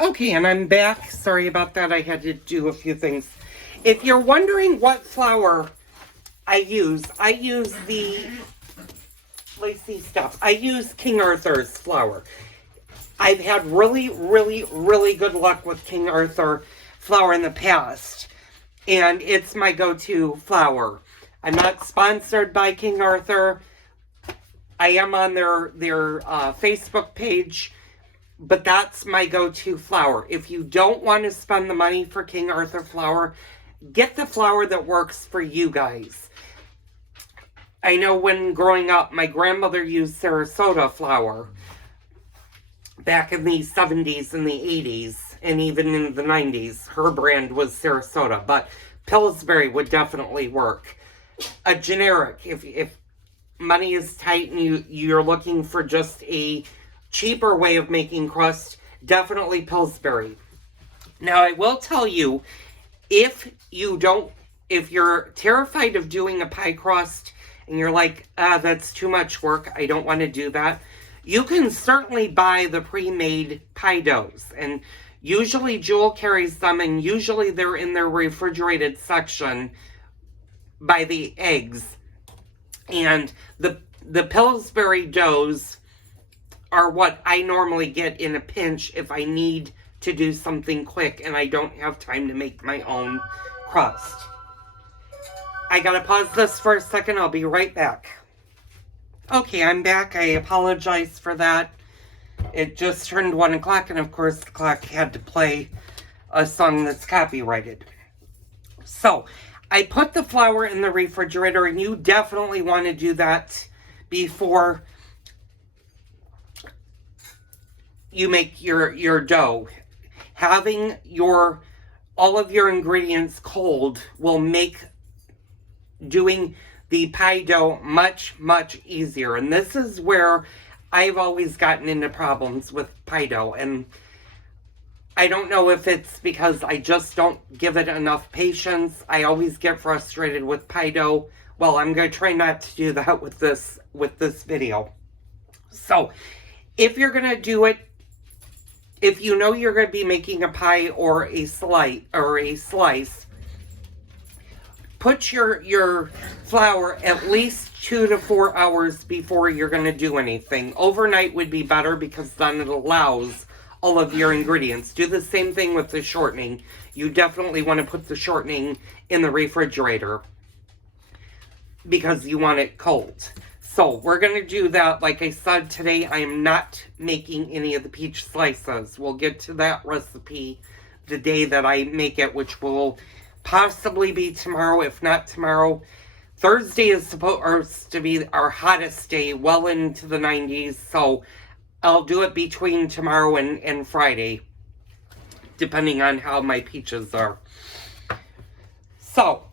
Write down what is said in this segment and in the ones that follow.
Okay, and I'm back. Sorry about that. I had to do a few things. If you're wondering what flour I use the Lacey stuff. I use King Arthur's flour. I've had really, really, really good luck with King Arthur flour in the past. And it's my go-to flour. I'm not sponsored by King Arthur. I am on their Facebook page. But that's my go-to flour. If you don't want to spend the money for King Arthur flour, get the flour that works for you guys. I know when growing up, my grandmother used Sarasota flour back in the 70s and the 80s, and even in the 90s. Her brand was Sarasota, but Pillsbury would definitely work. A generic, if money is tight and you're looking for just a cheaper way of making crust, definitely Pillsbury. Now, I will tell you, if you're terrified of doing a pie crust and you're like, that's too much work, I don't want to do that, you can certainly buy the pre-made pie doughs. And usually Jewel carries them, and usually they're in their refrigerated section by the eggs. And the Pillsbury doughs are what I normally get in a pinch if I need to do something quick and I don't have time to make my own crust. I gotta pause this for a second. I'll be right back. Okay, I'm back. I apologize for that. It just turned 1 o'clock, and of course the clock had to play a song that's copyrighted. So, I put the flour in the refrigerator, and you definitely want to do that before you make your dough. Having all of your ingredients cold will make doing the pie dough much, much easier. And this is where I've always gotten into problems with pie dough. And I don't know if it's because I just don't give it enough patience. I always get frustrated with pie dough. Well, I'm going to try not to do that with this video. So, if you're going to do it, if you know you're going to be making a pie or a slice, put your flour at least 2 to 4 hours before you're going to do anything. Overnight would be better because then it allows all of your ingredients. Do the same thing with the shortening. You definitely want to put the shortening in the refrigerator because you want it cold. So, we're going to do that. Like I said, today I am not making any of the peach slices. We'll get to that recipe the day that I make it, which will possibly be tomorrow, if not tomorrow. Thursday is supposed to be our hottest day, well into the 90s, so I'll do it between tomorrow and Friday, depending on how my peaches are. So,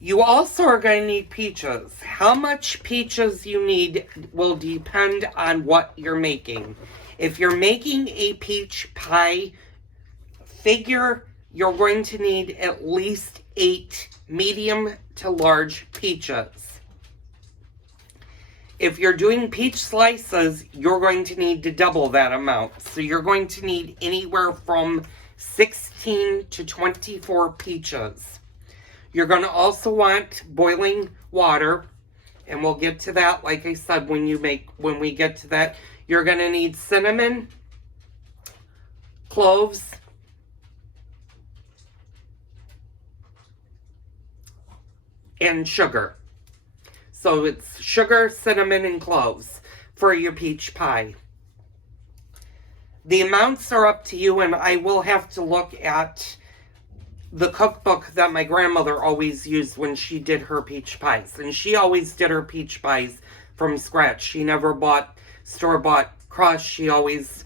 you also are going to need peaches. How much peaches you need will depend on what you're making. If you're making a peach pie, figure you're going to need at least 8 medium to large peaches. If you're doing peach slices, you're going to need to double that amount. So you're going to need anywhere from 16 to 24 peaches. You're going to also want boiling water, and we'll get to that, like I said, when we get to that. You're going to need cinnamon, cloves, and sugar. So it's sugar, cinnamon, and cloves for your peach pie. The amounts are up to you, and I will have to look at the cookbook that my grandmother always used when she did her peach pies. And she always did her peach pies from scratch. She never bought store-bought crust. She always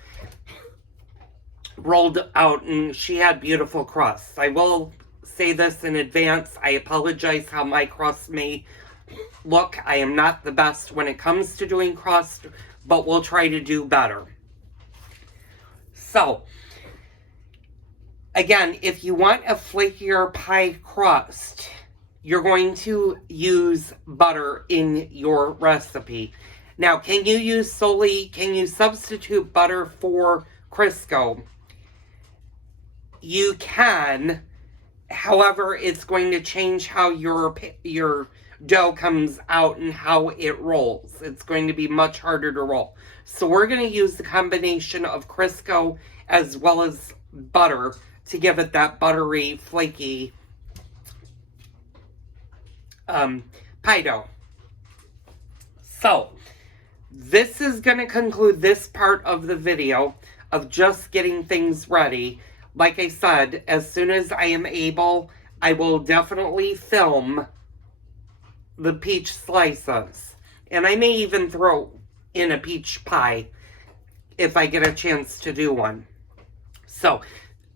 rolled out, and she had beautiful crusts. I will say this in advance. I apologize how my crust may look. I am not the best when it comes to doing crust, but we'll try to do better. So, again, if you want a flakier pie crust, you're going to use butter in your recipe. Now, can you substitute butter for Crisco? you can. However, it's going to change how your dough comes out and how it rolls. It's going to be much harder to roll. So we're going to use the combination of Crisco as well as butter to give it that buttery, flaky pie dough. So this is going to conclude this part of the video of just getting things ready. Like I said, as soon as I am able, I will definitely film the peach slices. And I may even throw in a peach pie if I get a chance to do one. So,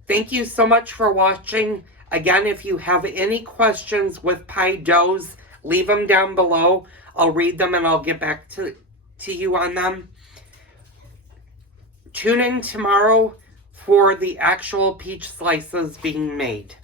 thank you so much for watching. Again, if you have any questions with pie doughs, leave them down below. I'll read them and I'll get back to you on them. Tune in tomorrow for the actual peach slices being made.